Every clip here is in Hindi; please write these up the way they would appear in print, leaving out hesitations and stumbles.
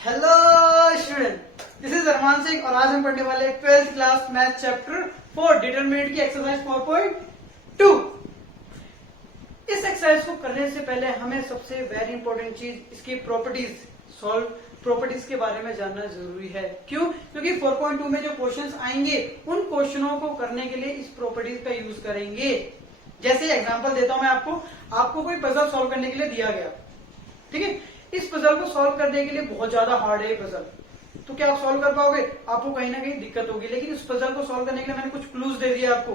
हेलो स्टूडेंट, दिस इज अरमान सिंह और आज हम पढ़ने वाले 12th class math chapter 4 determinant की एक्सरसाइज 4.2। इस एक्सरसाइज को करने से पहले हमें सबसे वेरी इंपॉर्टेंट चीज इसकी प्रॉपर्टीज के बारे में जानना जरूरी है। क्यों? क्योंकि 4.2 में जो क्वेश्चंस आएंगे उन क्वेश्चनों को करने के लिए इस प्रॉपर्टीज का यूज करेंगे। जैसे एग्जांपल देता हूं मैं आपको कोई पजल सॉल्व करने के लिए दिया गया, ठीक है। इस पजल को सॉल्व करने के लिए बहुत ज्यादा हार्ड है पजल, तो क्या आप सॉल्व कर पाओगे? आपको कहीं ना कहीं दिक्कत होगी। लेकिन इस पजल को सॉल्व करने के लिए मैंने कुछ क्लूज दे दिया आपको,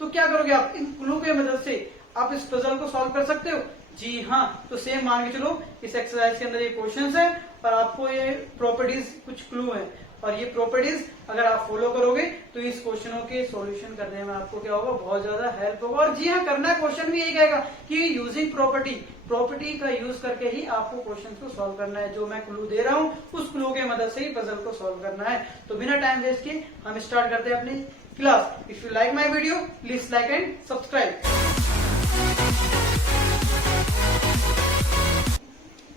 तो क्या करोगे आप? इन क्लू के मदद से आप इस पजल को सॉल्व कर सकते हो। जी हाँ, तो सेम मान के चलो इस एक्सरसाइज के अंदर ये क्वेश्चंस है और आपको ये प्रॉपर्टीज कुछ क्लू है, और ये प्रॉपर्टीज अगर आप फॉलो करोगे तो इस क्वेश्चनों के सॉल्यूशन करने में आपको क्या होगा? बहुत ज्यादा हेल्प होगा। और जी हाँ, करना क्वेश्चन भी यही कहेगा कि यूजिंग प्रॉपर्टी का यूज करके ही आपको क्वेश्चन को सॉल्व करना है। जो मैं क्लू दे रहा हूं उस क्लू के मदद से ही पजल को सॉल्व करना है। तो बिना टाइम वेस्ट किए हम स्टार्ट करते हैं अपनी class. If you like my video please like and subscribe.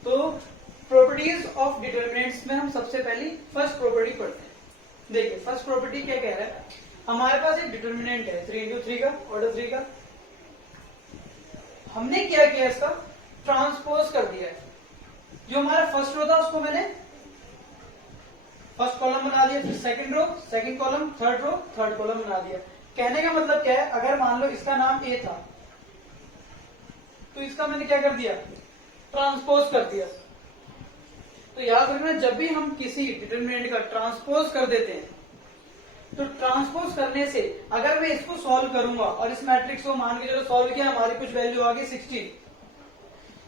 तो प्रॉपर्टीज ऑफ डिटरमिनेंट्स में हम सबसे पहली फर्स्ट प्रॉपर्टी पढ़ते हैं। देखिए फर्स्ट प्रॉपर्टी क्या कह रहा है? हमारे पास एक डिटरमिनेंट है 3x3 का, ऑर्डर 3 का। हमने क्या किया? इसका ट्रांसपोज कर दिया है। जो हमारा फर्स्ट रो था उसको मैंने फर्स्ट कॉलम बना दिया, फिर second row, second column, third row, third column बना दिया। कहने का मतलब क्या है? अगर मान लो इसका नाम ए था तो इसका मैंने क्या कर दिया? ट्रांसपोज कर दिया। तो याद रखना, जब भी हम किसी डिटरमिनेंट का ट्रांसपोज कर देते हैं तो ट्रांसपोज करने से अगर मैं इसको सॉल्व करूंगा और इस मैट्रिक्स को मान के चलो सॉल्व किया, हमारी कुछ वैल्यू आ गई 16,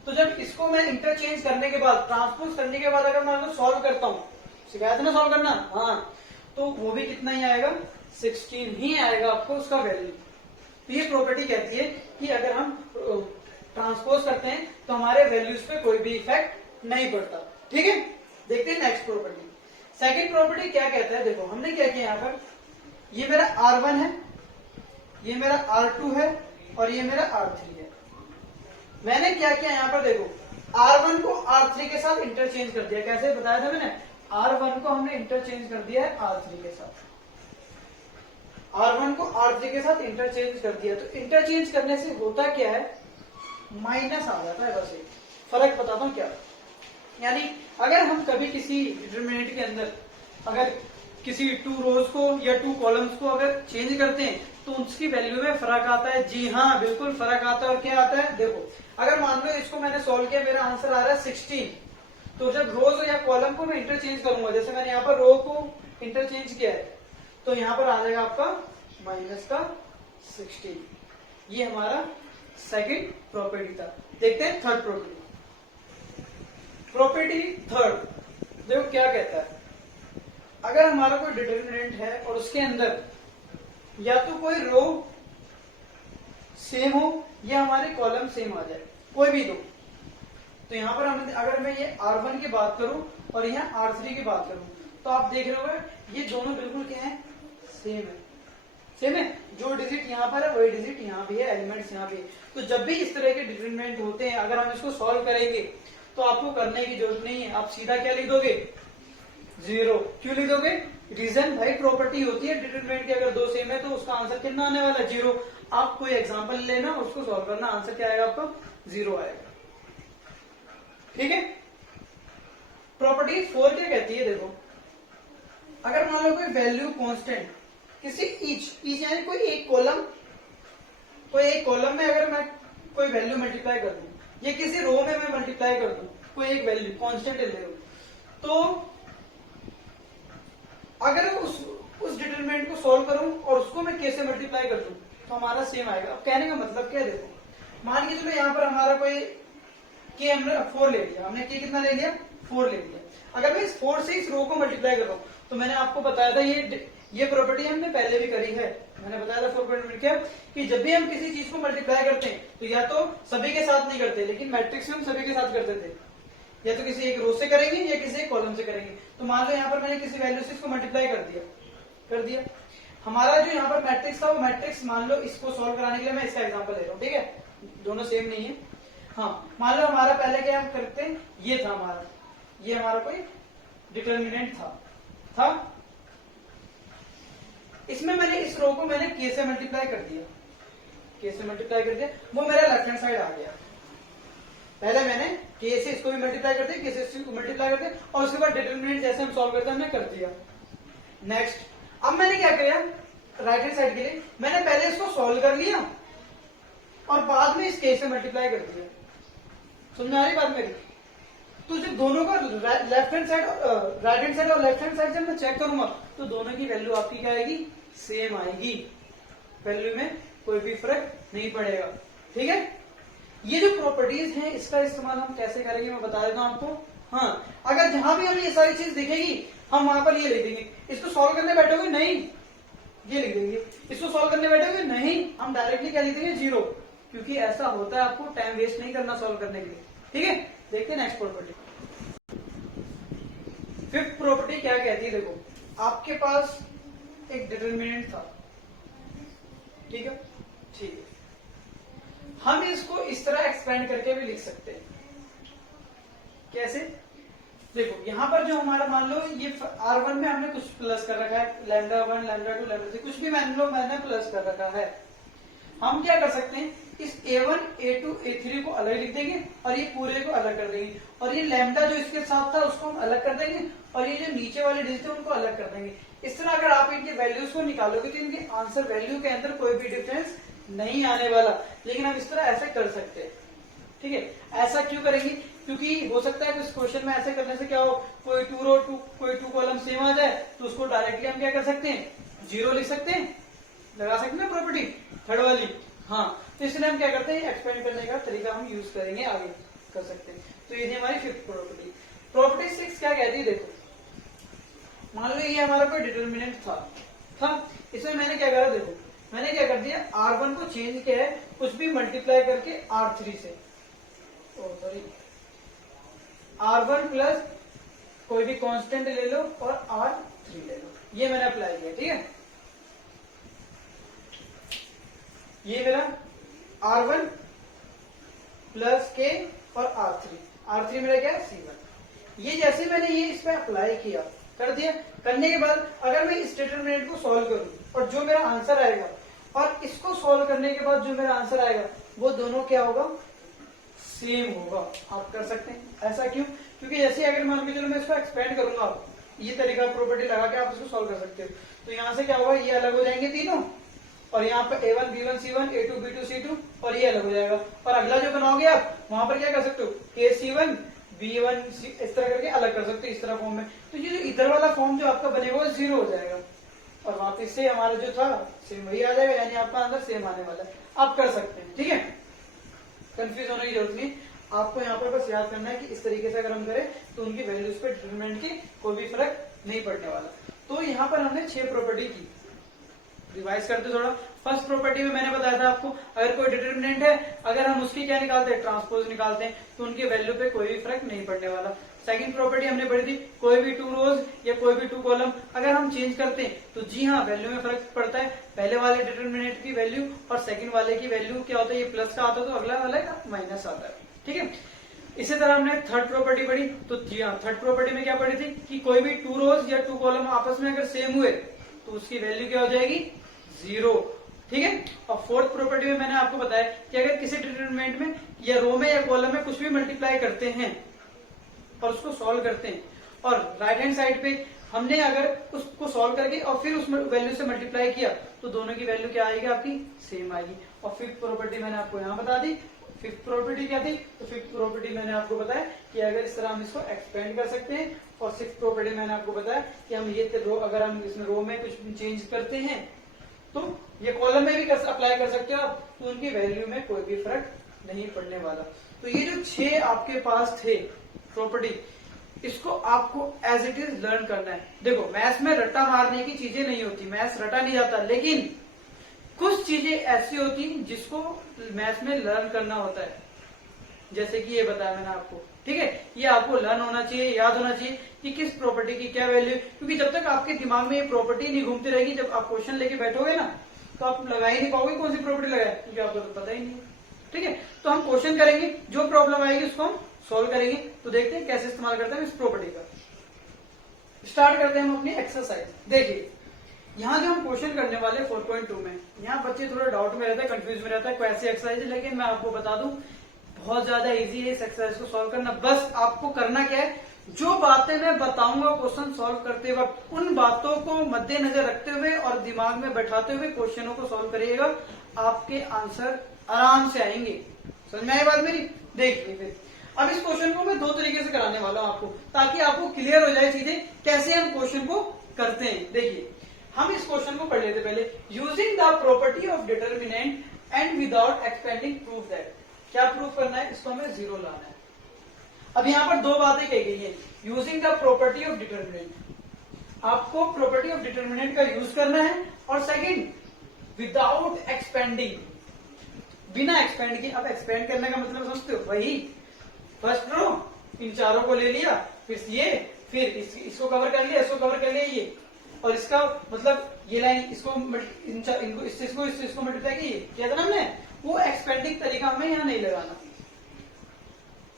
तो जब इसको मैं इंटरचेंज करने के बाद, ट्रांसपोज करने के बाद अगर मैं इसको सॉल्व करता हूं, सिखाया था ना सॉल्व करना, हाँ, तो वो भी कितना ही आएगा? 16 ही आएगा आपको उसका वैल्यू। तो ये प्रॉपर्टी कहती है कि अगर हम ट्रांसपोज करते हैं तो हमारे वैल्यूज पे कोई भी इफेक्ट नहीं पड़ता। ठीक है, देखते हैं नेक्स्ट प्रॉपर्टी। सेकंड प्रॉपर्टी क्या कहता है? देखो हमने क्या किया यहाँ पर, ये मेरा R1 है, ये मेरा R2 है और ये मेरा R3 है। मैंने क्या किया यहाँ पर? देखो R1 को R3 के साथ इंटरचेंज कर दिया। कैसे बताया था मैंने? R1 को हमने इंटरचेंज कर दिया है R3 के साथ। R1 को R3 के साथ इंटरचेंज कर दिया। तो इंटरचेंज करने से होता क्या है? माइनस आ जाता है। बस एक फर्क बताता हूं क्या। यानी अगर हम कभी किसी डिटरमिनेंट के अंदर अगर किसी 2 रोज को या 2 कॉलम्स को अगर चेंज करते हैं तो उसकी वैल्यू में फर्क आता है। जी हाँ, बिल्कुल फर्क आता है। और क्या आता है? देखो अगर मान लो इसको मैंने सॉल्व किया, मेरा आंसर आ रहा है 16, तो जब रोज या कॉलम को मैं इंटरचेंज करूंगा, जैसे मैंने यहाँ पर रो को इंटरचेंज किया है, तो यहाँ पर आ जाएगा आपका माइनस का 16। ये हमारा सेकंड प्रॉपर्टी था। देखते हैं थर्ड प्रॉपर्टी। प्रॉपर्टी थर्ड, देखो क्या कहता है? अगर हमारा कोई डिटरमिनेंट है और उसके अंदर या तो कोई रो सेम हो या हमारे कॉलम सेम आ जाए, कोई भी दो, तो यहां पर हम अगर मैं ये R1 की बात करूं और यहाँ R3 की बात करूं, तो आप देख रहे हो ये दोनों बिल्कुल क्या है? सेम है। सेम है। जो डिजिट यहाँ पर है वही डिजिट यहाँ भी है, एलिमेंट्स यहाँ भी है। तो जब भी इस तरह के डिटरमिनेंट होते हैं, अगर हम इसको सॉल्व करेंगे तो आपको करने की जरूरत नहीं है। आप सीधा क्या लिख दोगे? 0। क्यों लिख दोगे? रीजन, भाई प्रॉपर्टी होती है डिटरमिनेंट की, अगर दो सेम है तो उसका आंसर कितना आने वाला है? 0। आप कोई एग्जांपल लेना, उसको सॉल्व करना, आंसर क्या आएगा आपका? 0 आएगा। ठीक है। प्रॉपर्टी 4 क्या कहती है? देखो अगर मान लो कोई वैल्यू कांस्टेंट किसी ईच यानी कोई एक कॉलम में अगर मैं कोई वैल्यू मल्टीप्लाई कर दूं, ये किसी रो में मैं मल्टीप्लाई कर दूं, कोई एक वैल्यू कांस्टेंट ले लो, तो अगर उस डिटरमिनेंट को सॉल्व करूं और उसको मैं कैसे मल्टीप्लाई कर दूं तो हमारा सेम आएगा। अब कहने का मतलब क्या है? देखो मान के चलो यहाँ पर हमारा कोई के हमने 4 ले लिया, हमने के कितना ले लिया? 4 ले लिया। अगर मैं इस 4 से इस रो को मल्टीप्लाई कर रहा हूं, तो मैंने आपको बताया था ये प्रॉपर्टी हमने पहले भी करी है। मैंने बताया था 4.1 क्या कि जब भी हम किसी चीज को मल्टीप्लाई करते हैं तो या तो सभी के साथ नहीं करते, लेकिन मैट्रिक्स में हम सभी के साथ करते थे, या तो किसी एक रो से करेंगे या किसी एक कॉलम से करेंगे। तो मान लो यहाँ पर मैंने किसी वैल्यू से इसको मल्टीप्लाई कर दिया। हमारा जो यहाँ पर मैट्रिक्स था वो मैट्रिक्स, मान लो इसको सॉल्व कराने के लिए मैं इसका एग्जांपल ले रहा हूँ, ठीक है, दोनों सेम नहीं है। हाँ, मान लो हमारा पहले क्या हम करते हैं, ये था हमारा, ये हमारा कोई डिटर्मिनेंट था। इसमें मैंने इस रो को मैंने k से मल्टीप्लाई कर दिया, वो मेरा लेफ्ट हैंड साइड आ गया। पहले मैंने k से इसको भी मल्टीप्लाई कर दिया, k से इसको मल्टीप्लाई कर दिया, और उसके बाद डिटर्मिनेंट जैसे हम सॉल्व करते हैं हमने कर दिया। नेक्स्ट, अब मैंने क्या किया, राइट हैंड साइड के लिए मैंने पहले इसको सॉल्व कर लिया और बाद में इस k से मल्टीप्लाई कर दिया। समझ में आ रही बात मेरी? तो जब दोनों का left hand side, right hand side और लेफ्ट हैंड साइड जब मैं चेक करूंगा तो दोनों की वैल्यू आपकी क्या आएगी, सेम आएगी, वैल्यू में कोई भी फर्क नहीं पड़ेगा। ठीक है, ये जो प्रॉपर्टीज हैं इसका इस्तेमाल हम कैसे करेंगे मैं बता देता हूं आपको। हाँ, अगर जहां भी हमें ये सारी चीज दिखेगी हम वहां पर ये लिख देंगे। इसको सॉल्व करने बैठोगे नहीं, ये लिख देंगे। इसको सॉल्व करने बैठोगे नहीं, हम डायरेक्टली क्या लिख देंगे, 0, क्योंकि ऐसा होता है, आपको टाइम वेस्ट नहीं करना सॉल्व करने के लिए। ठीक है, देखते हैं नेक्स्ट प्रॉपर्टी। फिफ्थ प्रॉपर्टी क्या कहती है, देखो आपके पास एक डिटर्मिनेंट था, ठीक है, हम इसको इस तरह एक्सपेंड करके भी लिख सकते हैं। कैसे, देखो यहां पर जो हमारा मान लो ये R1 में हमने कुछ प्लस कर रखा है, λ1 λ2 λ3 कुछ भी मैंने प्लस कर रखा है। हम क्या कर सकते हैं, इस A1 A2 A3 को अलग लिख देंगे और ये पूरे को अलग कर देंगे, और ये लैम्डा जो इसके साथ था उसको हम अलग कर देंगे, और ये जो नीचे वाले डिजिट है उनको अलग कर देंगे। इस तरह अगर आप इनके वैल्यूज को निकालोगे तो इनके आंसर वैल्यू के अंदर कोई भी डिफरेंस नहीं आने वाला, लेकिन हम इस तरह ऐसे कर सकते हैं। ठीक है, ऐसा क्यों करेंगे, क्योंकि हो सकता है कि इस क्वेश्चन में ऐसे करने से क्या हो, कोई टू कॉलम सेम आ जाए तो उसको डायरेक्टली हम क्या कर सकते हैं, 0 लिख सकते हैं, लगा सकते हैं प्रॉपर्टी थर्ड वाली। हाँ, तो इसलिए हम क्या करते हैं, एक्सपेंड करने का तरीका हम यूज करेंगे, आगे कर सकते हैं। तो ये थी हमारी फिफ्थ प्रॉपर्टी। प्रॉपर्टी 6 क्या कहती है, देखो मान लो ये हमारा कोई डिटर्मिनेंट था, इसमें मैंने क्या करा, देखो मैंने क्या कर दिया, R1 को चेंज किया है कुछ भी मल्टीप्लाई करके R3 से, R1 प्लस कोई भी कांस्टेंट ले लो और R3 ले लो, ये मैंने अप्लाई किया। ठीक है, ये मेरा R1 प्लस K और R3 मेरा क्या है, C1। ये जैसे मैंने ये इस पे अप्लाई किया, कर दिया, करने के बाद अगर मैं इस डिटरमिनेंट को सॉल्व करूं और जो मेरा आंसर आएगा और इसको सॉल्व करने के बाद जो मेरा आंसर आएगा वो दोनों क्या होगा, सेम होगा। आप कर सकते हैं, ऐसा क्यों, क्योंकि जैसे अगर मान के चलो मैं इसको एक्सपेंड करूंगा, ये तरीका प्रॉपर्टी लगा के आप इसको सॉल्व कर सकते हो। तो यहां से क्या होगा, ये अलग हो जाएंगे तीनों, और यहाँ पर A1 B1 C1 A2 B2 C2, और ये अलग हो जाएगा। और अगला जो बनाओगे आप वहां पर क्या कर सकते हो, A C1 B1 C, इस तरह करके अलग कर सकते हो, इस तरह फॉर्म में। तो ये जो इधर वाला फॉर्म जो आपका बनेगा वो 0 हो जाएगा, और वापिस से हमारा जो था सेम वही आ जाएगा, यानी आपका आंसर सेम आने वाला है। आप कर सकते हैं। ठीक है, कंफ्यूज होने की जरूरत नहीं, आपको यहाँ पर बस याद करना है कि इस तरीके से अगर हम करें तो उनकी वैल्यूज पे डिटरमिनेंट की कोई भी फर्क नहीं पड़ने वाला। तो यहाँ पर हमने 6 प्रॉपर्टी की, रिवाइज करते थोड़ा। फर्स्ट प्रॉपर्टी में मैंने बताया था आपको, अगर कोई डिटरमिनेंट है, अगर हम उसकी क्या निकालते हैं, ट्रांसपोज निकालते हैं, तो उनकी वैल्यू पे कोई भी फर्क नहीं पड़ने वाला। सेकंड प्रॉपर्टी हमने पढ़ी थी, कोई भी 2 रोज या कोई भी 2 कॉलम अगर हम चेंज करते हैं तो जी हाँ वैल्यू में फर्क पड़ता है। पहले वाले डिटरमिनेंट की वैल्यू और सेकंड वाले की वैल्यू क्या होता है, ये प्लस का आता है तो अगला वाला का माइनस आता है। ठीक है, इसी तरह हमने थर्ड प्रॉपर्टी पढ़ी, तो जी हाँ थर्ड प्रॉपर्टी में क्या पढ़ी थी कि कोई भी 2 रोज या 2 कॉलम आपस में अगर सेम हुए तो उसकी वैल्यू क्या हो जाएगी, 0। ठीक है, और फोर्थ प्रॉपर्टी में मैंने आपको बताया कि अगर किसी डिटरमिनेंट में या रो में या कॉलम में कुछ भी मल्टीप्लाई करते हैं और उसको सॉल्व करते हैं, और राइट हैंड साइड पे हमने अगर उसको सॉल्व करके और फिर उस वैल्यू से मल्टीप्लाई किया तो दोनों की वैल्यू क्या आएगी, आपकी सेम आएगी। और फिफ्थ प्रॉपर्टी मैंने आपको यहाँ बता दी। फिफ्थ प्रॉपर्टी क्या थी, तो फिफ्थ प्रॉपर्टी मैंने आपको बताया कि अगर इस तरह हम इसको एक्सपेंड कर सकते हैं। और सिक्स्थ प्रॉपर्टी मैंने आपको बताया कि हम ये रो, अगर हम इसमें रो में कुछ चेंज करते हैं तो ये कॉलम में भी अप्लाई कर सकते हो आप, तो उनकी वैल्यू में कोई भी फर्क नहीं पड़ने वाला। तो ये जो 6 आपके पास थे प्रॉपर्टी, इसको आपको एज इट इज लर्न करना है। देखो मैथ्स में रट्टा मारने की चीजें नहीं होती, मैथ्स रटा नहीं जाता, लेकिन कुछ चीजें ऐसी होती जिसको मैथ्स में लर्न करना होता है, जैसे कि ये बताया मैंने आपको। ठीक है, ये आपको लर्न होना चाहिए, याद होना चाहिए कि किस प्रॉपर्टी की क्या वैल्यू, क्योंकि जब तक आपके दिमाग में ये प्रॉपर्टी नहीं घूमती रहेगी, जब आप क्वेश्चन लेके बैठोगे ना तो आप लगा ही नहीं पाओगे कौन सी प्रॉपर्टी लगाए, क्योंकि आपको तो पता ही नहीं है। ठीक है, तो हम क्वेश्चन करेंगे, जो प्रॉब्लम आएगी उसको हम सोल्व करेंगे। तो देखते हैं कैसे इस्तेमाल करते हैं इस प्रॉपर्टी का। स्टार्ट करते हैं हम अपनी एक्सरसाइज। देखिए यहाँ जो हम क्वेश्चन करने वाले 4.2 में, यहाँ बच्चे थोड़ा डाउट में रहते हैं, कंफ्यूज में रहता है कैसी एक्सरसाइज है, लेकिन मैं आपको बता दूं बहुत ज्यादा इजी है इस एक्सरसाइज को सॉल्व करना। बस आपको करना क्या है, जो बातें मैं बताऊंगा क्वेश्चन सॉल्व करते वक्त उन बातों को मद्देनजर रखते हुए और दिमाग में बैठाते हुए क्वेश्चनों को सॉल्व करिएगा, आपके आंसर आराम से आएंगे। समझ में आई बात मेरी? देखिए फिर अब इस क्वेश्चन को मैं दो तरीके से कराने वाला हूं आपको, ताकि आपको क्लियर हो जाए चीजें कैसे हम क्वेश्चन को करते हैं। देखिए हम इस क्वेश्चन को पढ़ लेते पहले। Using the property of determinant and without expanding proof that. क्या प्रूफ करना है? इसको हमें जीरो लाना है। अब यहाँ पर दो बातें कही गई है। Using the property of determinant, आपको प्रॉपर्टी ऑफ डिटर्मिनेंट का यूज करना है, और सेकंड विदाउट एक्सपेंडिंग, बिना एक्सपेंड किए। अब एक्सपेंड करने का मतलब समझते हो? वही फर्स्ट रो इन चारों को ले लिया, फिर ये, फिर इसको कवर कर लिया, इसको कवर कर लिया, ये, और इसका मतलब ये लाइन इसको इसको मल्टीप्लाई की, किया था ना हमने, वो एक्सपेंडिंग तरीका हमें यहाँ नहीं लगाना।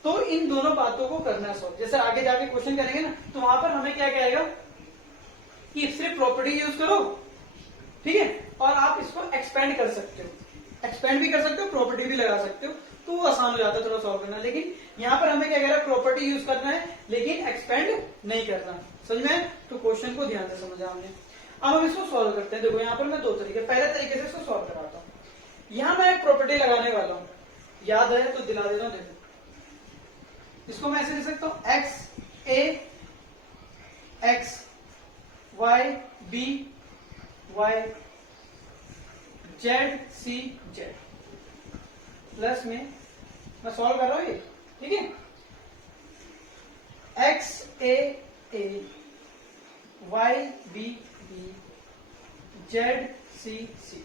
तो इन दोनों बातों को करना है सॉल्व। जैसे आगे जाके क्वेश्चन करेंगे ना, तो वहां पर हमें क्या कहेगा कि सिर्फ प्रॉपर्टी यूज करो, ठीक है, और आप इसको एक्सपेंड कर सकते हो, एक्सपेंड भी कर सकते हो, प्रॉपर्टी भी लगा सकते हो, तो वो आसान हो जाता है थोड़ा सॉल्व करना। लेकिन यहाँ पर हमें क्या कह रहा है, प्रॉपर्टी यूज करना है लेकिन एक्सपेंड नहीं करना। समझ में? तो क्वेश्चन को ध्यान से समझा हमने। अब हम इसको सॉल्व करते हैं। देखो यहाँ पर मैं दो तरीके, पहले तरीके से इसको सॉल्व कराता हूँ। यहाँ मैं एक प्रॉपर्टी लगाने वाला हूँ, याद है तो दिला देता हूँ। देखो इसको मैं ऐसे लिख सकता हूँ, X A X Y B Y Z C Z, plus में मैं सॉल्व कर रहा हूं ये, ठीक है। X A Y B B Z C C.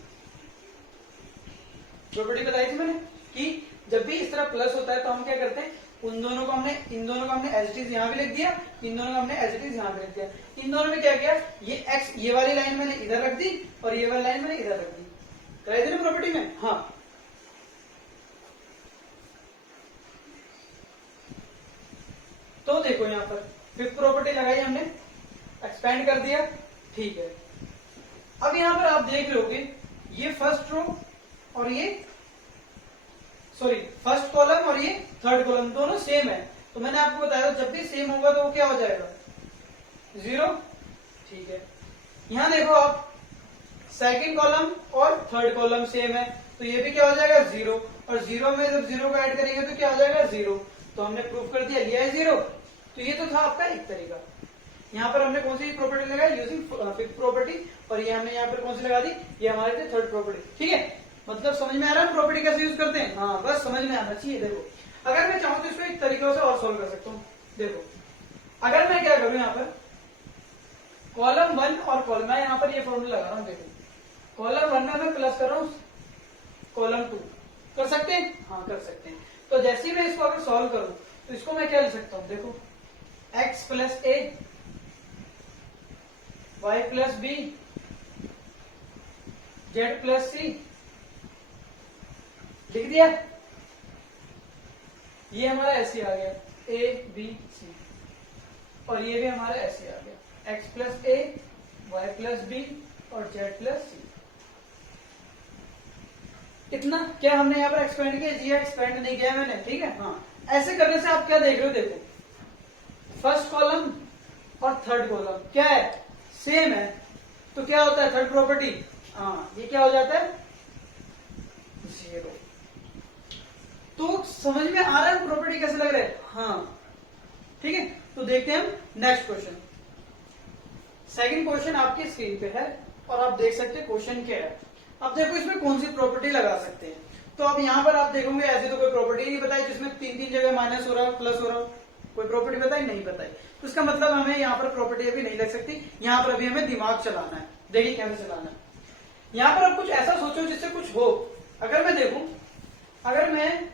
Property बताई थी मैंने कि जब भी इस तरह प्लस होता है तो हम क्या करते हैं, इन दोनों को हमने एज इट इज यहां भी लिख दिया, इन दोनों को हमने एज इट इज यहां भी लिख दिया। इन दोनों में क्या किया, ये एक्स, ये वाली लाइन मैंने इधर रख दी और ये वाली लाइन मैंने इधर रख दी। कराई थी ना प्रॉपर्टी में? हाँ। तो देखो यहां पर फिफ्थ प्रॉपर्टी लगाई हमने, एक्सपेंड कर दिया, ठीक है। अब यहां पर आप देख लोगे ये फर्स्ट रो और ये फर्स्ट कॉलम और ये थर्ड कॉलम दोनों सेम है। तो मैंने आपको बताया जब भी सेम होगा तो वो क्या हो जाएगा, जीरो, ठीक है। यहां देखो आप सेकंड कॉलम और थर्ड कॉलम सेम है, तो ये भी क्या हो जाएगा, जीरो, और जीरो में जब जीरो को ऐड करेंगे तो क्या हो जाएगा, जीरो। तो हमने प्रूफ कर दिया, लिया है जीरो। तो ये तो था आपका एक तरीका। यहाँ पर हमने कौन सी प्रॉपर्टी लगाई, यूजिंग फिफ्थ प्रॉपर्टी, और ये हमने यहाँ पर कौन सी लगा दी, ये हमारे थे थर्ड प्रॉपर्टी, ठीक है। मतलब समझ में आ रहा है प्रॉपर्टी कैसे यूज करते हैं? हाँ, बस समझ में आना चाहिए। देखो अगर मैं चाहूं तो इसको एक तरीकों से और सोल्व कर सकता हूँ। देखो अगर मैं क्या करूं, यहाँ पर कॉलम वन और कॉलम, मैं यहाँ पर ये फॉर्मूला लगा रहा हूँ। देखो कॉलम वन में मैं प्लस कर रहा हूँ कॉलम टू, कर सकते हैं? हाँ कर सकते हैं। तो जैसे ही मैं इसको अगर सॉल्व करूं तो इसको मैं क्या लिख सकता हूं, देखो X plus A Y plus B Z plus C, लिख दिया। ये हमारा ऐसे आ गया, ए बी सी, और ये भी हमारा ऐसे आ गया, x plus A Y plus B और जेड प्लस सी। इतना क्या हमने यहाँ पर एक्सपेंड किया? जी एक्सपेंड नहीं किया मैंने, ठीक है। हाँ, ऐसे करने से आप क्या देख रहे हो, देखो फर्स्ट कॉलम और थर्ड कॉलम क्या है, सेम है, तो क्या होता है थर्ड प्रॉपर्टी, हाँ ये क्या हो जाता है, जीरो। तो समझ में आ रहा है प्रॉपर्टी कैसे लग रहा है? हाँ ठीक है। तो देखते हैं हम नेक्स्ट क्वेश्चन। सेकंड क्वेश्चन आपकी स्क्रीन पे है और आप देख सकते हैं क्वेश्चन क्या है। अब देखो इसमें कौन सी प्रॉपर्टी लगा सकते हैं। तो अब यहाँ पर आप देखोगे ऐसे तो कोई प्रॉपर्टी नहीं बताई जिसमें तीन तीन जगह माइनस हो रहा है प्लस हो रहा हो, कोई प्रॉपर्टी बताई नहीं बताई। तो इसका मतलब हमें यहाँ पर प्रॉपर्टी अभी नहीं लग सकती, यहाँ पर अभी हमें दिमाग चलाना है। देखिए कैसे चलाना है। यहाँ पर अब कुछ ऐसा सोचो जिससे कुछ हो। अगर मैं देखूं, अगर मैं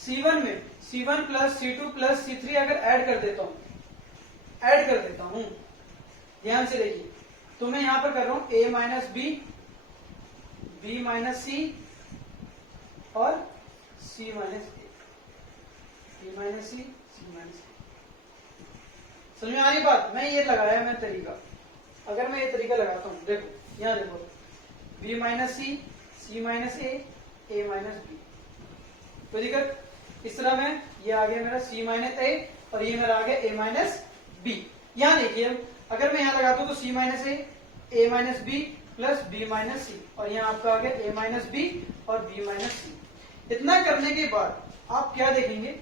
C1 में C1 plus C2 plus C3 अगर ऐड कर देता हूं, ध्यान से देखिए, तो मैं यहां पर कर रहा हूं A minus B, B minus C और C minus A, B minus C, C minus A. समझ में आ रही बात? मैं ये लगाया मैं तरीका, अगर मैं ये तरीका लगाता हूँ, देखो यहाँ देखो, b minus C, C minus A minus B, कोई दिक्कत? इस तरह में ये आ गया मेरा c माइनस ए और ये मेरा आ गया a माइनस बी। यहाँ देखिए अगर मैं यहाँ लगाता हूँ तो c minus A minus B plus B minus C, और यहाँ आपका आ गया a माइनस बी और b माइनस सी। इतना करने के बाद आप क्या देखेंगे,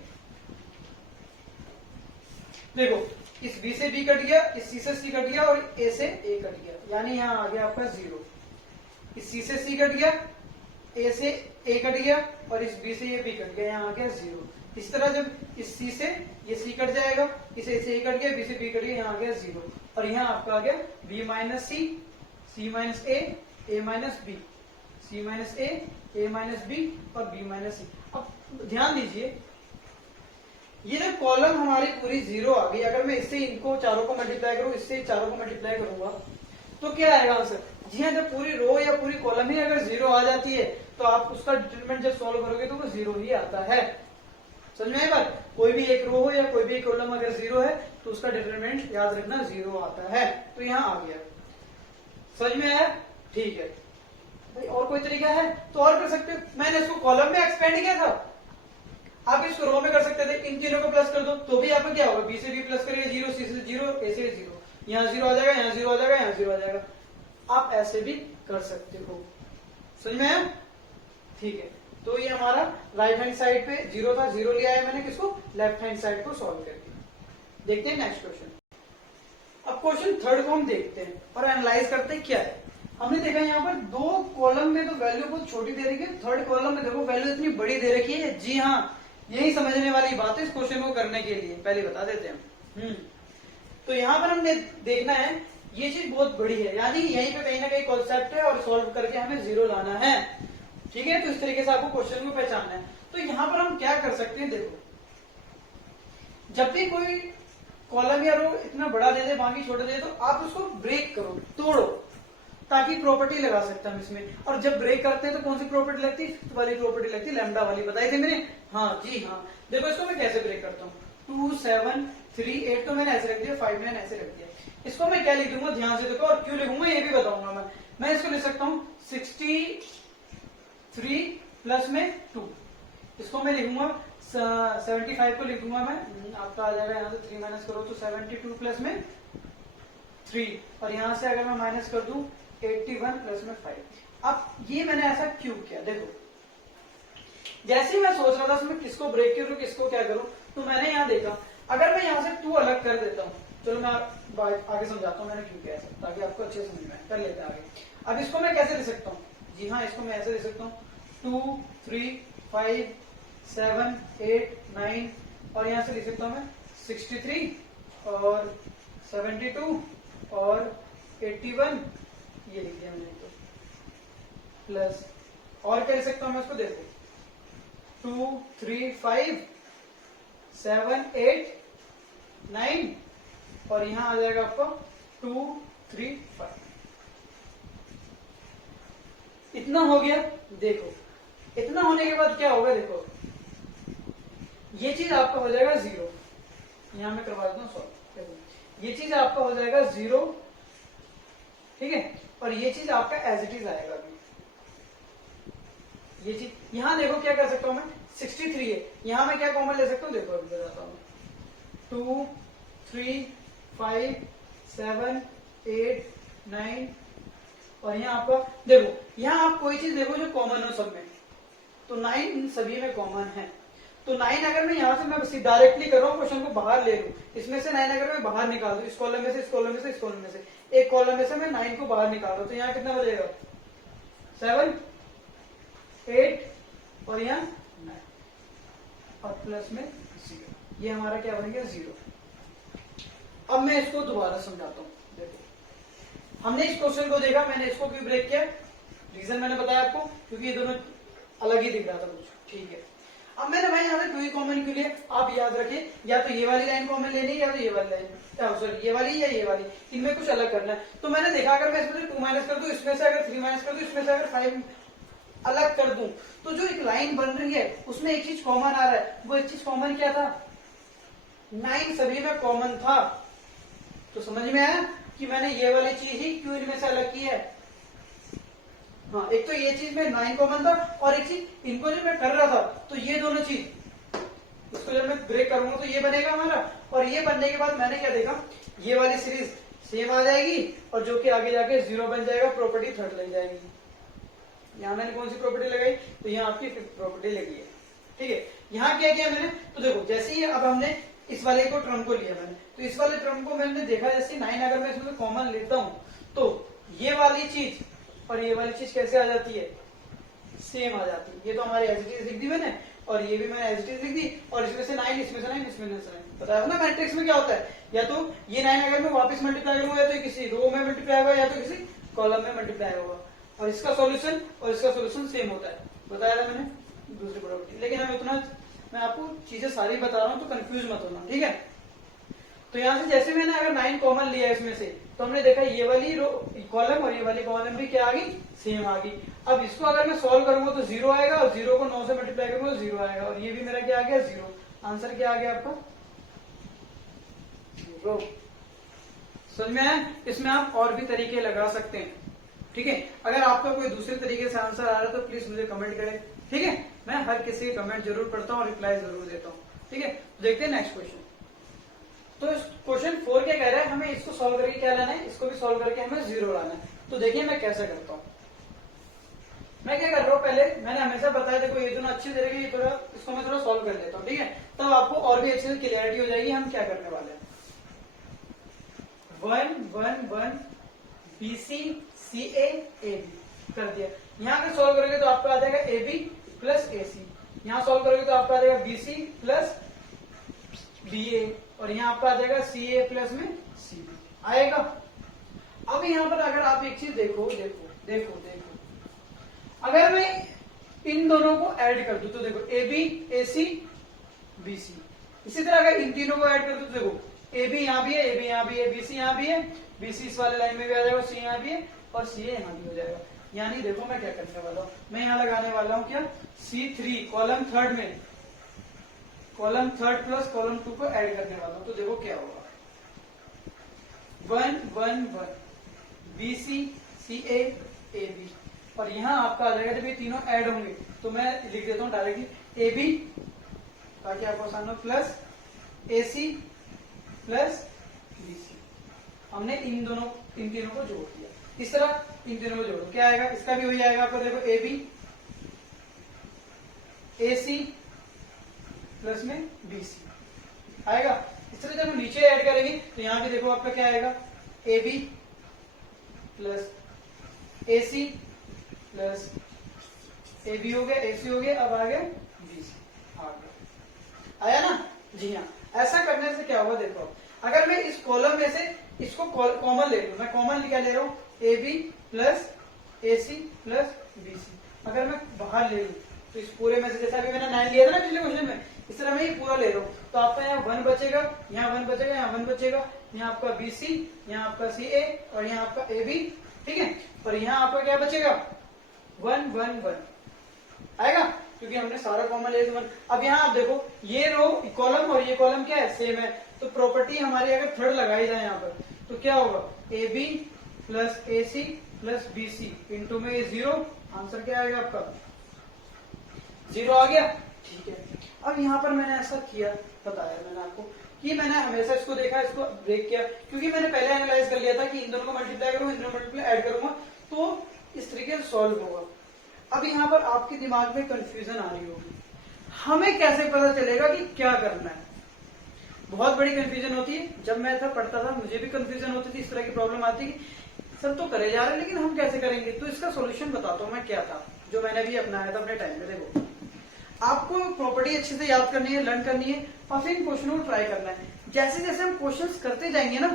देखो इस b से b कट गया, इस c से c कट गया और a से a कट गया, यानी यहाँ आ गया आपका 0। इस c से c कट गया, a से a कट गया और इस b से ये b कट गया, यहाँ आ गया 0। इस तरह जब इस c से ये c कट जाएगा, इसे a से a कट गया, b से b कट गया, यहाँ आ गया 0, और यहाँ आपका आ गया b minus C, C minus A minus B, C minus A minus B और b माइनस सी। अब ध्यान दीजिए, ये जो कॉलम हमारी पूरी 0 आ गई, अगर मैं इससे इनको चारों को मल्टीप्लाई करूं, इससे चारों को मल्टीप्लाई करूंगा तो क्या आएगा आंसर? जी हाँ, जब पूरी रो या पूरी कॉलम ही अगर 0 आ जाती है तो आप उसका डिटरमिनेंट जब सॉल्व करोगे तो वो 0 ही आता है। समझ में आई बात? कोई भी एक रो हो या कोई भी एक कॉलम अगर 0 है तो उसका डिटरमिनेंट याद रखना 0 आता है। तो यहाँ आ गया, समझ में आया? ठीक है भाई, और कोई तरीका है तो और कर सकते हो। मैंने इसको कॉलम में एक्सपेंड किया था, आप इसको रो में कर सकते थे, इन तीनों को प्लस कर दो तो भी आपका क्या होगा, बी से बी प्लस करेंगे 0, सी से 0, ए से 0, यहाँ 0 आ जाएगा, यहाँ 0 आ जाएगा, यहाँ 0 आ जाएगा। आप ऐसे भी कर सकते हो। समझ में आया? ठीक है, तो ये हमारा राइट हैंड साइड पे 0 था, 0 लिया है मैंने किसको, लेफ्ट हैंड साइड को सॉल्व करके। देखते हैं नेक्स्ट क्वेश्चन। अब क्वेश्चन थर्ड को हम देखते हैं और एनालाइज करते हैं क्या है। हमने देखा यहाँ पर दो कॉलम में तो वैल्यू बहुत छोटी दे रखी है, थर्ड कॉलम में देखो वैल्यू इतनी बड़ी दे रखी है। जी हाँ, यही समझने वाली बात है इस क्वेश्चन को करने के लिए, पहले बता देते हैं। तो यहाँ पर हमने देखना है ये चीज बहुत बड़ी है, यानी यहीं पे कहीं ना कहीं कॉन्सेप्ट है और सॉल्व करके हमें 0 लाना है। ठीक है, तो इस तरीके से आपको क्वेश्चन को पहचानना है। तो यहाँ पर हम क्या कर सकते हैं, देखो जब भी कोई कॉलम या रो इतना बड़ा दे दे, बाकी छोटा दे, तो आप उसको ब्रेक करो, तोड़ो, ताकि प्रॉपर्टी लगा सकते हम इसमें। और जब ब्रेक करते हैं तो कौन सी प्रॉपर्टी लगती है, वाली प्रॉपर्टी लगती है, लैम्डा वाली, बताई थी मैंने। हाँ जी हाँ, देखो इसको मैं कैसे ब्रेक करता हूँ, 2 7 3 8 तो मैंने ऐसे रख दिया, 5 मैंने ऐसे रख दिया। इसको मैं क्या लिख दूंगा, ध्यान से देखो, और क्यों लिखूंगा ये भी बताऊंगा मैं इसको लिख सकता हूँ 63 प्लस में 2, इसको मैं लिखूंगा 75 को लिख दूंगा मैं, आपका आ जाएगा यहाँ से 3 माइनस करो तो 72 प्लस में 3, और यहाँ से अगर मैं माइनस कर दूं 81 प्लस में 5। अब ये मैंने ऐसा क्यों किया, देखो जैसे ही मैं सोच रहा था उसमें किसको ब्रेक करूं किसको क्या करूं, तो मैंने यहाँ देखा अगर मैं यहाँ से 2 अलग कर देता हूँ, चलो मैं आगे समझाता हूँ मैंने क्यों किया ऐसा, ताकि आपको अच्छे समझ में कर लेते हैं आगे। अब इसको मैं कैसे लिख सकता हूँ, जी हाँ इसको मैं ऐसे लिख सकता हूँ 2 3 5 7 8 9, और यहाँ से लिख सकता हूँ मैं 63 और 72 और 81, ये लिख दिया मैंने तो, प्लस और क्या लिख सकता हूँ मैं उसको, देखो 2 3 5 7 8 9, और यहाँ आ जाएगा आपको 2 3 5। इतना हो गया। देखो इतना होने के बाद क्या होगा, देखो ये चीज आपका हो जाएगा 0, यहां मैं करवा देता हूँ सॉल्व, ये चीज आपका हो जाएगा 0, ठीक है, और ये चीज आपका एज इट इज आएगा अभी। ये चीज यहां देखो क्या कर सकता हूं मैं, 63 है, यहां मैं क्या कॉमन ले सकता हूँ, देखो अभी बताता हूँ 2 3 5 7 8 9, और यहाँ आपका देखो, यहाँ आप कोई चीज देखो जो कॉमन हो सब में, तो 9 इन सभी में कॉमन है। तो 9 अगर मैं यहाँ से मैं डायरेक्टली कर रहा हूँ, क्वेश्चन को बाहर ले लूं, इसमें से 9 अगर मैं बाहर निकाल दूं, इस कॉलम में से, इस कॉलम में से, इस कॉलम में से, एक कॉलम में से मैं 9 को बाहर निकाल रहा हूं, तो यहाँ कितना बचेगा 7 8 और यहाँ 9 और प्लस में 0, ये हमारा क्या बन गया 0। अब मैं इसको दोबारा समझाता हूँ। देखो हमने इस क्वेश्चन को देखा, मैंने इसको क्यों ब्रेक किया, रीजन मैंने बताया आपको, क्योंकि ये दोनों अलग ही दिख रहा था कुछ, ठीक है। अब मैंने भाई यहाँ पे 2 ही कॉमन क्यों लिया, आप याद रखिए, या तो ये वाली लाइन कॉमन लेनी है या तो ये वाली लाइन, सॉरी ये वाली या ये वाली, इनमें कुछ अलग करना है। तो मैंने देखा अगर मैं इसमें से 2 माइनस कर दूं, इसमें से अगर 3 माइनस कर दूं, इसमें से अगर 5 अलग कर दूं, तो जो एक लाइन बन रही है उसमें एक चीज कॉमन आ रहा है, वो एक चीज कॉमन क्या था, 9 सभी में कॉमन था, तो समझ में आया कि मैंने ये वाली चीज ही क्यों इनमें से अलग की है। हाँ, एक तो ये चीज में 9 कॉमन था, और एक चीज इनको जब मैं कर रहा था तो ये दोनों चीज, इसको जब मैं ब्रेक करूंगा तो ये बनेगा हमारा, और ये बनने के बाद मैंने क्या देखा, ये वाली सीरीज सेम आ जाएगी, और जो कि आगे जाके 0 बन जाएगा, प्रॉपर्टी थर्ड लग जाएगी। यहाँ मैंने कौन सी प्रॉपर्टी लगाई, तो यहाँ आपकी फिफ्थ प्रॉपर्टी लगी है। ठीक है, यहाँ क्या किया मैंने, तो देखो जैसे ही अब हमने इस वाले को टर्म को लिया मैंने, तो इस वाले टर्म को मैंने देखा जैसे 9 अगर मैं इसमें कॉमन लेता हूं तो ये वाली चीज और ये वाली चीज कैसे आ जाती है, सेम आ जाती है। ये तो हमारी एज इट इज लिख दी मैंने, और ये भी मैंने एज इट इज लिख दी, और इसमें से 9, इसमें से 9, इसमें से 9। बताया ना मैट्रिक्स में क्या होता है, या तो ये 9 अगर मैं वापस मल्टीप्लाई करूंगा या तो किसी रो में मल्टीप्लाई होगा या तो किसी कॉलम में मल्टीप्लाई होगा, और इसका सॉल्यूशन और इसका सॉल्यूशन सेम होता है। बताया था मैंने दूसरी प्रॉपर्टी, लेकिन हम इतना मैं आपको चीजें सारी बता रहा हूं तो कंफ्यूज मत होना। ठीक है, तो यहां से जैसे मैंने अगर 9 कॉमन लिया है इसमें से, तो हमने देखा ये वाली रो कॉलम और ये वाली कॉलम भी क्या आ गई, सेम आ गई। अब इसको अगर मैं सॉल्व करूंगा तो 0 आएगा, और 0 को 9 से मल्टीप्लाई करूंगा तो 0 आएगा, और ये भी मेरा क्या आ गया, 0। आंसर क्या आ गया आपका, 0। समझ में आया। इसमें आप और भी तरीके लगा सकते हैं। ठीक है, अगर आपका कोई दूसरे तरीके से आंसर आ रहा है तो प्लीज मुझे कमेंट करें। ठीक है, मैं हर किसी के कमेंट जरूर पढ़ता हूँ और रिप्लाई जरूर देता हूँ। ठीक है, देखते हैं नेक्स्ट क्वेश्चन। तो क्वेश्चन 4 क्या कह रहा है, हमें इसको सॉल्व करके क्या लाना है, इसको भी सॉल्व करके हमें 0 लाना है। तो देखिए मैं कैसे करता हूँ। मैं क्या कर रहा हूँ, पहले मैंने हमेशा बताया, देखो ये दोनों अच्छी तरीके ये थोड़ा इसको मैं थोड़ा सॉल्व कर लेता हूँ। ठीक है, तब आपको और भी अच्छे से क्लियरिटी हो जाएगी हम क्या करने वाले हैं। 1 1 1 BC CA AB कर दिया। यहाँ पे सॉल्व करोगे तो आपका आ जाएगा AB प्लस AC, यहाँ सॉल्व करोगे तो आपका आ जाएगा BC प्लस BA, और यहाँ आपका आ जाएगा CA प्लस में CB आएगा। अब यहाँ पर अगर आप एक चीज देखो देखो देखो देखो, अगर मैं इन दोनों को ऐड कर दूं तो देखो AB AC BC, इसी तरह अगर इन तीनों को ऐड कर दूं तो देखो AB यहाँ भी है, AB यहाँ भी है, BC यहाँ भी है, BC इस वाले लाइन में भी आ जाएगा, C यहाँ भी है और CA यहाँ भी हो जाएगा। यानी देखो मैं क्या करने वाला हूं, मैं यहाँ लगाने वाला हूँ क्या, C3 कॉलम थर्ड में, कॉलम थर्ड प्लस कॉलम 2 को ऐड करने वाला हूं। तो देखो क्या होगा, 1 1 1 BC CA AB, और यहाँ आपका आ जाएगा जब ये तीनों ऐड होंगे तो मैं लिख देता हूँ डायरेक्टली AB ताकि आपको आसान हो, प्लस AC प्लस BC। हमने इन तीनों को जोड़ दिया। इस तरह इन तीनों को जोड़ो, क्या आएगा, इसका भी हो जाएगा आपको, देखो AB AC प्लस में BC आएगा। इस तरह जब हम नीचे ऐड करेंगे तो यहां भी देखो आपका क्या आएगा, AB plus AC plus AB हो गया, AC हो गया, अब आ गया BC आ गया, आया ना। जी हाँ, ऐसा करने से क्या होगा, देखो अगर मैं इस कॉलम में से इसको कॉमन ले लूं, मैं कॉमन क्या ले रहा हूं, AB plus AC plus BC, अगर मैं बाहर ले लूं तो इस पूरे में से, जैसा अभी मैंने 9 लिया था ना पिछले क्वेश्चन में, इस तरह मैं ये पूरा ले रहा हूं, तो आपका यहाँ 1 बचेगा, यहाँ 1 बचेगा, यहाँ 1 बचेगा, यहाँ आपका BC, यहाँ आपका CA और यहाँ आपका AB। ठीक है, और यहाँ आपका क्या बचेगा, 1 1 1 आएगा, क्योंकि हमने सारा कॉमन ले लिया। अब यहाँ आप देखो ये रो कॉलम और ये कॉलम क्या है, सेम है, तो प्रॉपर्टी हमारी अगर थर्ड लगाई जाए यहाँ पर तो क्या होगा, AB plus AC plus BC into में ये 0, आंसर क्या आएगा आपका, 0 आ गया। ठीक है, अब यहाँ पर मैंने ऐसा किया, बताया मैंने आपको कि मैंने हमेशा इसको देखा, इसको ब्रेक किया, क्योंकि मैंने पहले एनालाइज कर लिया था कि इन दोनों को मल्टीप्लाई करूंगा, इन दोनों को मल्टीप्लाई ऐड करूंगा तो इस तरीके से सॉल्व होगा। अब यहाँ पर आपके दिमाग में कंफ्यूजन आ रही होगी, हमें कैसे पता चलेगा कि क्या करना है। बहुत बड़ी कंफ्यूजन होती है, जब मैं था पढ़ता था मुझे भी कंफ्यूजन होती थी, इस तरह की प्रॉब्लम आती है, सर तो करे जा रहे हैं लेकिन हम कैसे करेंगे। तो इसका सॉल्यूशन बताता हूं मैं क्या था, जो मैंने भी अपनाया था अपने टाइम में। देखो आपको प्रॉपर्टी अच्छे से याद करनी है, लर्न करनी है, और फिर इन क्वेश्चनों को ट्राई करना है। जैसे जैसे हम क्वेश्चंस करते जाएंगे ना,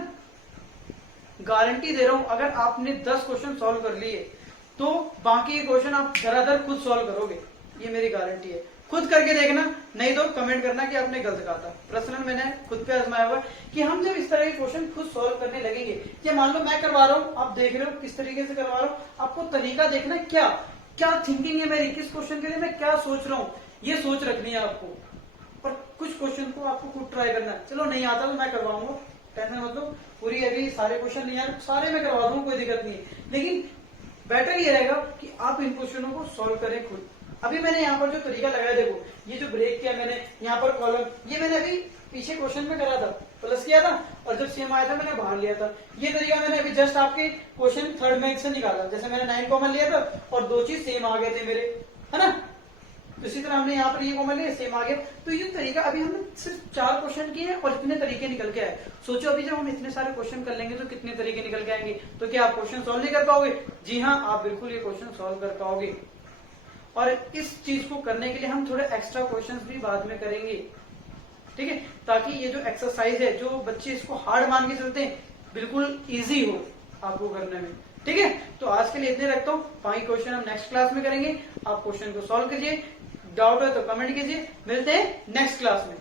गारंटी दे रहा हूं, अगर आपने 10 क्वेश्चन सॉल्व कर लिए तो बाकी के क्वेश्चन आप धराधर खुद सॉल्व करोगे, ये मेरी गारंटी है। खुद करके देखना, नहीं तो कमेंट करना कि आपने गलत कहा था। पर्सनल मैंने खुद पे आजमाया हुआ कि हम जब इस तरह के क्वेश्चन खुद सॉल्व करने लगेंगे, या मान लो मैं करवा रहा हूं, आप देख रहे हो किस तरीके से करवा रहा हूं, आपको तरीका देखना क्या क्या थिंकिंग है मेरी, किस क्वेश्चन के लिए मैं क्या सोच रहा हूं, ये सोच रखनी है आपको। पर कुछ क्वेश्चन को आपको खुद ट्राई करना है। चलो नहीं आता तो मैं करवाऊंगा, टेंशन मत लो, पूरी अभी सारे क्वेश्चन नहीं यार सारे मैं करवा दूंगा, कोई दिक्कत नहीं है, लेकिन बेटर ये रहेगा कि आप इन क्वेश्चनों को सॉल्व करें खुद। अभी मैंने यहाँ पर जो तरीका लगाया, देखो ये जो ब्रेक किया मैंने यहाँ पर कॉलम, ये मैंने अभी पीछे क्वेश्चन में करा था, प्लस किया था, और जब सेम आया था मैंने बाहर लिया था। ये तरीका मैंने अभी जस्ट आपके क्वेश्चन थर्ड में से निकाला, जैसे मैंने 9 कॉमन लिया था और 2 चीज सेम आ गए थे मेरे, है ना। तो इसी तरह हमने यहाँ पर ये कॉमन लिया, सेम आ गया। तो ये तरीका, अभी हमने सिर्फ 4 क्वेश्चन किए और इतने तरीके निकल के आए। सोचो अभी जब हम इतने सारे क्वेश्चन कर लेंगे तो कितने तरीके निकल के आएंगे। तो क्या आप क्वेश्चन सॉल्व नहीं कर पाओगे? जी हाँ, आप बिल्कुल ये क्वेश्चन सॉल्व कर पाओगे। और इस चीज को करने के लिए हम थोड़े एक्स्ट्रा क्वेश्चंस भी बाद में करेंगे, ठीक है, ताकि ये जो एक्सरसाइज है, जो बच्चे इसको हार्ड मान के चलते हैं, बिल्कुल इजी हो आपको करने में, ठीक है। तो आज के लिए इतने रखता हूँ, बाकी क्वेश्चन हम नेक्स्ट क्लास में करेंगे। आप क्वेश्चन को सॉल्व कीजिए, डाउट है तो कमेंट कीजिए। मिलते हैं नेक्स्ट क्लास में।